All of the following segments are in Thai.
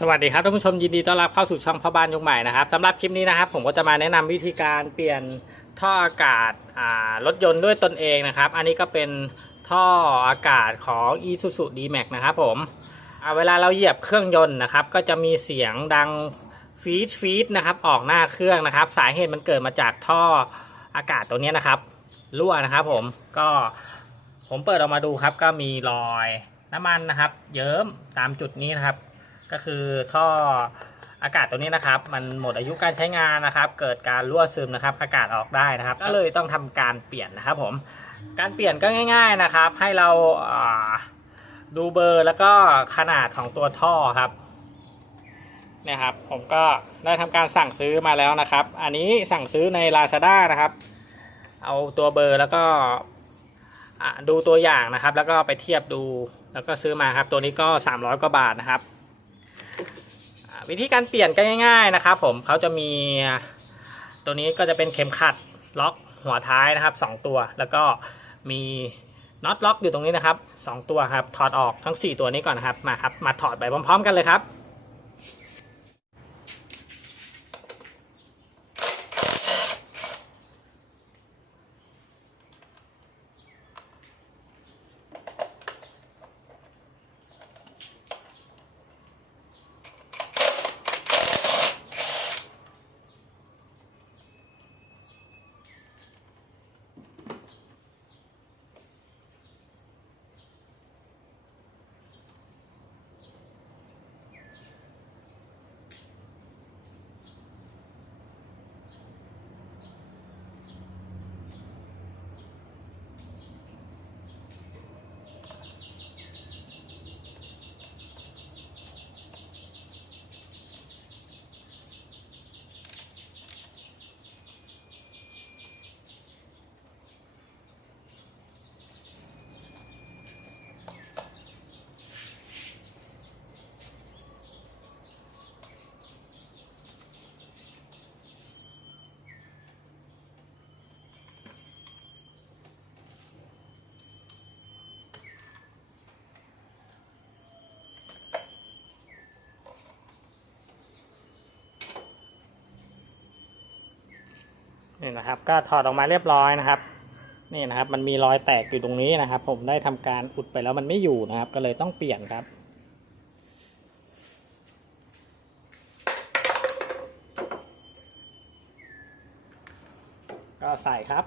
สวัสดีครับท่านผู้ชมยินดีต้อนรับเข้าสู่ช่องพ่อบ้านยุคใหม่นะครับสำหรับคลิปนี้นะครับ ผมก็จะมาแนะนำวิธีการเปลี่ยนท่ออากาศารถยนต์ด้วยตนเองนะครับ อันนี้ก็เป็นท่ออากาศของ Isuzu D-Max นะครับผมเวลาเราเหยียบเครื่องยนต์นะครับ ก็จะมีเสียงดังฟีดฟีดนะครับออกหน้าเครื่องนะครับ สาเหตุมันเกิดมาจากท่ออากาศตัวนี้นะครับรั่วนะครับ ผมก็ผมเปิดออกมาดูครับ ก็มีรอยน้ำมันนะครับ เยิ้มตามจุดนี้นะครับ ก็คือท่ออากาศตัวนี้นะครับ มันหมดอายุการใช้งานนะครับ เกิดการรั่วซึมนะครับ อากาศออกได้นะครับ ก็เลยต้องทำการเปลี่ยนนะครับผม การเปลี่ยนก็ง่าย ๆนะครับ ให้เราดูเบอร์แล้วก็ขนาดของตัวท่อครับเนี่ยครับ ผมก็ได้ทำการสั่งซื้อมาแล้วนะครับ อันนี้สั่งซื้อใน Lazada นะครับ เอาตัวเบอร์แล้วก็ดูตัวอย่างนะครับ แล้วก็ไปเทียบดูแล้วก็ซื้อมาครับ ตัวนี้ก็ 300 กว่าบาทนะครับ วิธีการเปลี่ยนก็ง่าย ๆนะครับ ผมเขาจะมีตัวนี้ก็จะเป็นเข็มขัดล็อกหัวท้ายนะครับสองตัว แล้วก็มีน็อตล็อกอยู่ตรงนี้นะครับสองตัวครับถอดออกทั้ง 4 ตัวนี้ก่อนนะครับมาครับมาถอดไปพร้อม ๆ กันเลยครับ นี่นะครับ ก็ถอดออกมาเรียบร้อยนะครับ นี่นะครับ มันมีรอยแตกอยู่ตรงนี้นะครับ ผมได้ทำการอุดไปแล้วมันไม่อยู่นะครับ ก็เลยต้องเปลี่ยนครับก็ใส่ครับ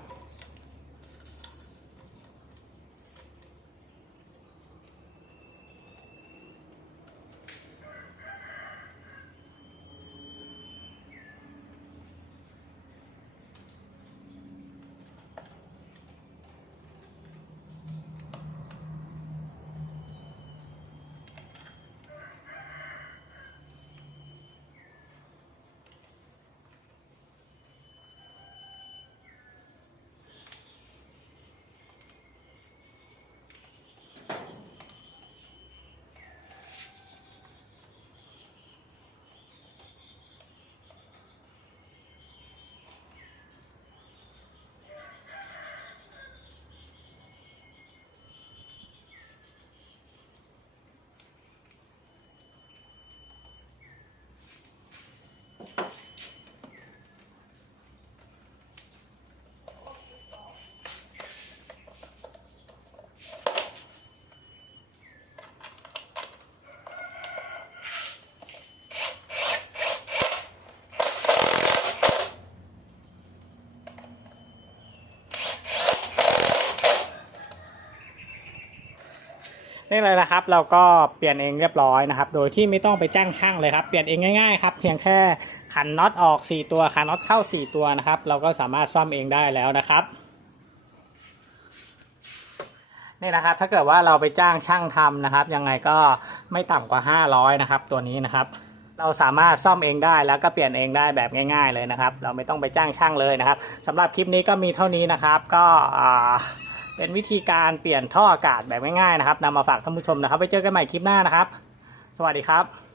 นี่เลยนะครับ เราก็เปลี่ยนเองเรียบร้อยนะครับ โดยที่ไม่ต้องไปจ้างช่างเลยครับ เปลี่ยนเองง่ายๆครับ เพียงแค่ขันน็อตออก 4 ตัวขันน็อตเข้า 4 ตัวนะครับ เราก็สามารถซ่อมเองได้แล้วนะครับนี่นะครับ ถ้าเกิดว่าเราไปจ้างช่างทำนะครับ ยังไงก็ไม่ต่ำกว่า 500 นะครับ ตัวนี้นะครับ เราสามารถซ่อมเองได้แล้วก็เปลี่ยนเองได้แบบง่าย ๆ เลยนะครับ เราไม่ต้องไปจ้างช่างเลยนะครับสำหรับคลิปนี้ก็มีเท่านี้นะครับ ก็อ่า เป็นวิธีการเปลี่ยนท่ออากาศแบบง่ายๆนะครับนำมาฝากท่านผู้ชมนะครับ ไปเจอกันใหม่คลิปหน้านะครับ สวัสดีครับ